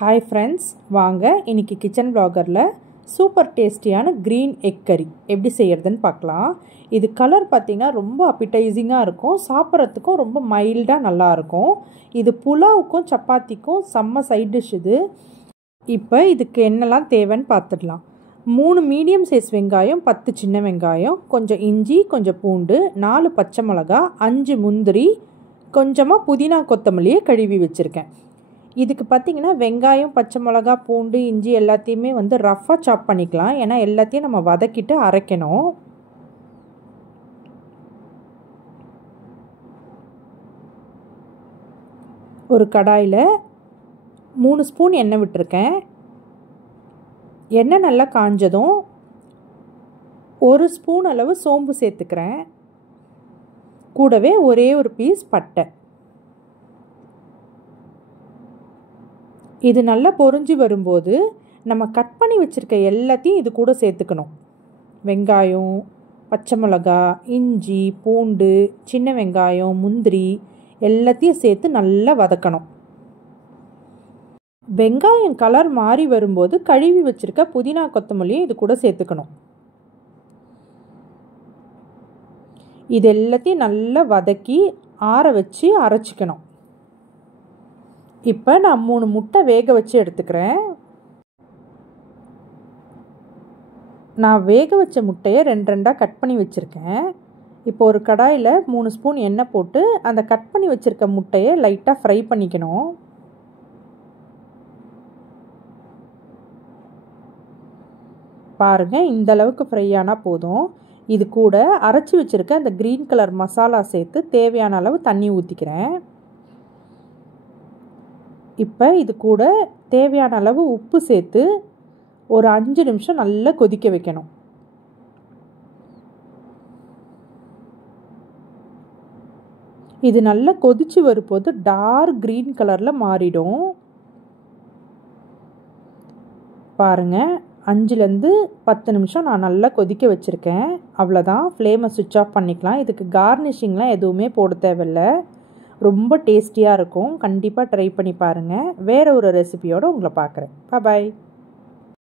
Hi friends, வாங்க இன்றைக்கி kitchen வ்ளாகரில் super டேஸ்டியான க்ரீன் எக் கறி எப்படி செய்கிறதுன்னு பார்க்கலாம். இது கலர் பார்த்திங்கன்னா ரொம்ப அப்பிடைசிங்காக இருக்கும், சாப்பிட்றதுக்கும் ரொம்ப மைல்டாக நல்லாயிருக்கும். இது புலாவுக்கும் சப்பாத்திக்கும் செம்ம சைட் டிஷ் இது. இப்போ இதுக்கு என்னெல்லாம் தேவைன்னு பார்த்துடலாம். 3 மீடியம் சைஸ் வெங்காயம், 10 சின்ன வெங்காயம், கொஞ்சம் இஞ்சி, கொஞ்சம் பூண்டு, 4 பச்சை மிளகா, 5 முந்திரி, கொஞ்சமாக புதினா கொத்தமல்லியை கழுவி வச்சுருக்கேன். இதுக்கு பார்த்திங்கன்னா வெங்காயம், பச்சை மிளகா, பூண்டு, இஞ்சி எல்லாத்தையுமே ரஃப்பாக சாப் பண்ணிக்கலாம். ஏன்னா எல்லாத்தையும் நம்ம வதக்கிட்டு அரைக்கணும். ஒரு கடாயில் 3 ஸ்பூன் எண்ணெய் விட்டுருக்கேன். எண்ணெய் நல்லா காஞ்சதும் 1 ஸ்பூன் அளவு சோம்பு சேர்த்துக்கிறேன். கூடவே ஒரே ஒரு பீஸ் பட்டை. இது நல்லா பொரிஞ்சு வரும்போது நம்ம கட் பண்ணி வச்சுருக்க எல்லாத்தையும் இது கூட சேர்த்துக்கணும். வெங்காயம், பச்சை மிளகா, இஞ்சி, பூண்டு, சின்ன வெங்காயம், முந்திரி எல்லாத்தையும் சேர்த்து நல்லா வதக்கணும். வெங்காயம் கலர் மாறி வரும்போது கழுவி வச்சுருக்க புதினா கொத்தமல்லியும் இது கூட சேர்த்துக்கணும். இது எல்லாத்தையும் நல்லா வதக்கி ஆற வச்சு அரைச்சிக்கணும். இப்போ நான் 3 முட்டை வேக வச்சு எடுத்துக்கிறேன். நான் வேக வச்ச முட்டையை 2 கட் பண்ணி வச்சுருக்கேன். இப்போ ஒரு கடாயில் 3 ஸ்பூன் எண்ணெய் போட்டு அந்த கட் பண்ணி வச்சுருக்க முட்டையை லைட்டாக ஃப்ரை பண்ணிக்கணும். பாருங்கள், இந்த அளவுக்கு ஃப்ரை ஆனால் போதும். இது கூட அரைச்சி வச்சுருக்க அந்த க்ரீன் கலர் மசாலா சேர்த்து தேவையான அளவு தண்ணி ஊற்றிக்கிறேன். இப்போ இது கூட தேவையான அளவு உப்பு சேர்த்து ஒரு 5 நிமிஷம் நல்லா கொதிக்க வைக்கணும். இது நல்லா கொதித்து வரும்போது டார்க் க்ரீன் கலரில் மாறிடும். பாருங்கள், 5லேருந்து 10 நிமிஷம் நான் நல்லா கொதிக்க வச்சுருக்கேன். அவ்வளோதான், ஃப்ளேமை சுவிட்ச் ஆஃப் பண்ணிக்கலாம். இதுக்கு கார்னிஷிங்லாம் எதுவுமே போட தேவையில்லை. ரொம்ப டேஸ்டியாக இருக்கும். கண்டிப்பாக ட்ரை பண்ணி பாருங்கள். வேறு ஒரு ரெசிபியோடு உங்களை பார்க்குறேன். பாய்.